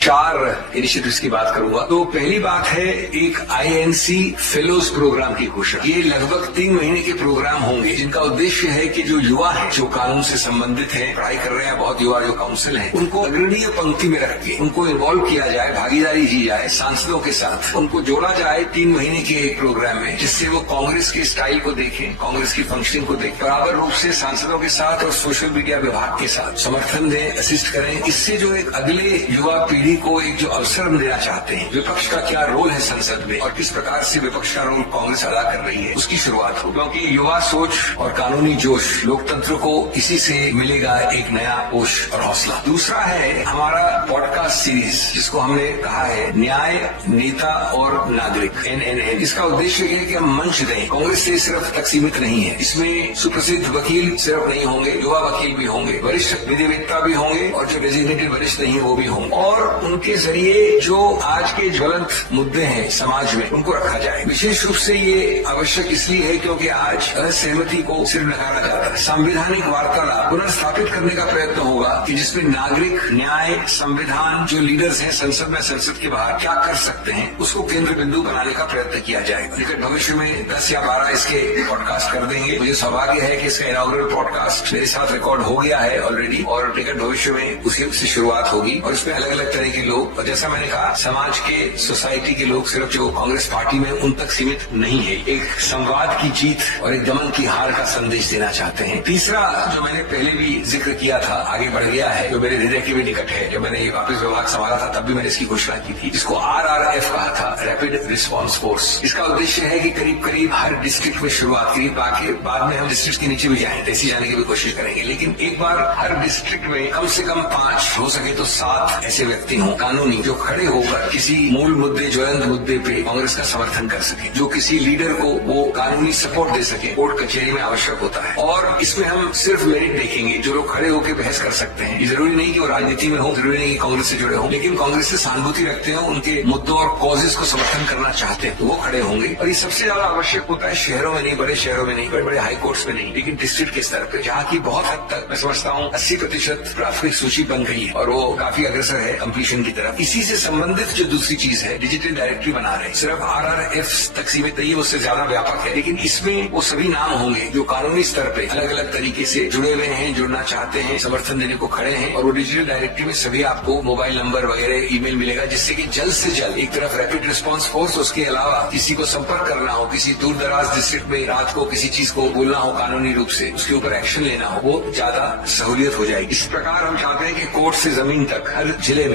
4 initiatives की बात करूंगा। तो पहली बात है एक आईएनसी फेलोज प्रोग्राम की घोषणा। ये लगभग 3 महीने के प्रोग्राम होंगे जिनका उद्देश्य है कि जो युवा है, जो कानून से संबंधित है, पढ़ाई कर रहे हैं, बहुत युवा जो काउंसिल है, उनको अग्रणीय पंक्ति में रख के उनको इन्वॉल्व किया जाए, भागीदारी की जाए सांसदों के साथ, उनको जोड़ा जाए 3 महीने के एक प्रोग्राम में, जिससे वो कांग्रेस के स्टाइल को देखें, कांग्रेस की फंक्शनिंग को देखें, बराबर रूप से सांसदों के साथ और सोशल मीडिया विभाग के साथ समर्थन दें, असिस्ट करें। इससे जो एक अगले युवा पीढ़ी को एक जो अवसर देना चाहते हैं, विपक्ष का क्या रोल है संसद में और किस प्रकार से विपक्ष का रोल कांग्रेस अदा कर रही है, उसकी शुरुआत हो। क्योंकि युवा सोच और कानूनी जोश लोकतंत्र को इसी से मिलेगा एक नया जोश और हौसला। दूसरा है हमारा पॉडकास्ट सीरीज, जिसको हमने कहा है न्याय, नेता और नागरिक, NNN। इसका उद्देश्य है कि हम मंच दें। कांग्रेस से सिर्फ तक सीमित नहीं है, इसमें सुप्रसिद्ध वकील सिर्फ नहीं होंगे, युवा वकील भी होंगे, वरिष्ठ विधिवेत्ता भी होंगे और जो डेजिग्नेटेड वरिष्ठ नहीं वो भी होंगे, और उनके जरिए जो आज के ज्वलंत मुद्दे हैं समाज में उनको रखा जाए। विशेष रूप से ये आवश्यक इसलिए है क्योंकि आज असहमति को सिर नकारा जाता है। संवैधानिक वार्तालाप पुनर्स्थापित करने का प्रयत्न होगा कि जिसमें नागरिक, न्याय, संविधान, जो लीडर्स हैं संसद में, संसद के बाहर क्या कर सकते हैं, उसको केंद्र बिंदु बनाने का प्रयत्न किया जाएगा। लेकिन भविष्य में 10 या 12 इसके पॉडकास्ट कर देंगे। मुझे सौभाग्य है कि इसका इनॉग्रेल पॉडकास्ट मेरे साथ रिकॉर्ड हो गया है ऑलरेडी, और टिकट भविष्य में उसी से शुरुआत होगी। और इसमें अलग अलग तरह के लोग, और जैसा मैंने कहा, समाज के, सोसाइटी के लोग सिर्फ जो कांग्रेस पार्टी में उन तक सीमित नहीं है। एक संवाद की जीत और एक दमन की हार का संदेश देना चाहते हैं। तीसरा, जो मैंने पहले भी जिक्र किया था, आगे बढ़ गया है, जो मेरे हृदय के भी निकट है, जब मैंने वापस विभाग संभाला था तब भी मैंने इसकी घोषणा की थी, इसको RRF कहा था, रैपिड रिस्पांस फोर्स। इसका उद्देश्य है कि करीब करीब हर डिस्ट्रिक्ट में शुरुआत करी, बाकी बाद में हम डिस्ट्रिक्ट के नीचे भी जाएं, तैसी जाने की भी कोशिश करेंगे, लेकिन एक बार हर डिस्ट्रिक्ट में कम से कम 5, हो सके तो 7 ऐसे व्यक्ति हों कानूनी, जो खड़े होकर किसी मूल मुद्दे, ज्वलंत मुद्दे पे कांग्रेस का समर्थन कर सके, जो किसी लीडर को वो कानूनी सपोर्ट दे सके, कोर्ट कचहरी में आवश्यक होता है। और इसमें हम सिर्फ मेरिट देखेंगे, जो लोग खड़े होकर बहस कर सकते हैं। ये जरूरी नहीं कि वो राजनीति में हो, जरूरी नहीं कि कांग्रेस से जुड़े हों, लेकिन कांग्रेस से सहानुभूति रखते हो, उनके मुद्दों और कॉजेज को समर्थन करना चाहते हैं, तो वो खड़े होंगे। और ये सबसे ज्यादा आवश्यक होता है शहरों में नहीं, बड़े शहरों में नहीं, बड़े बड़े हाई कोर्ट्स में नहीं, लेकिन डिस्ट्रिक्ट के स्तर पर, जहाँ की बहुत हद तक मैं समझता हूँ 80% प्राथमिक सूची बन गई है और वो काफी अग्रसर है कंप्लीशन की तरफ। इसी से संबंधित जो दूसरी चीज है, डिजिटल डायरेक्टरी बना रहे हैं, सिर्फ RRF तक सीमित नहीं, उससे ज्यादा व्यापक है, लेकिन इसमें वो सभी नाम होंगे जो कानूनी स्तर पे अलग अलग तरीके से जुड़े हुए हैं, जुड़ना चाहते हैं, समर्थन देने को खड़े हैं। और वो डिजिटल डायरेक्टरी में सभी आपको मोबाइल नंबर वगैरह, ईमेल मिलेगा, जिससे कि जल्द से जल्द एक तरफ रैपिड रिस्पांस फोर्स, उसके अलावा किसी को संपर्क करना हो, किसी दूर दराज डिस्ट्रिक्ट में रात को किसी चीज को बोलना हो कानूनी रूप से, उसके ऊपर एक्शन लेना हो, वो ज्यादा सहूलियत हो जाएगी। इस प्रकार हम चाहते हैं कि कोर्ट से जमीन तक हर जिले में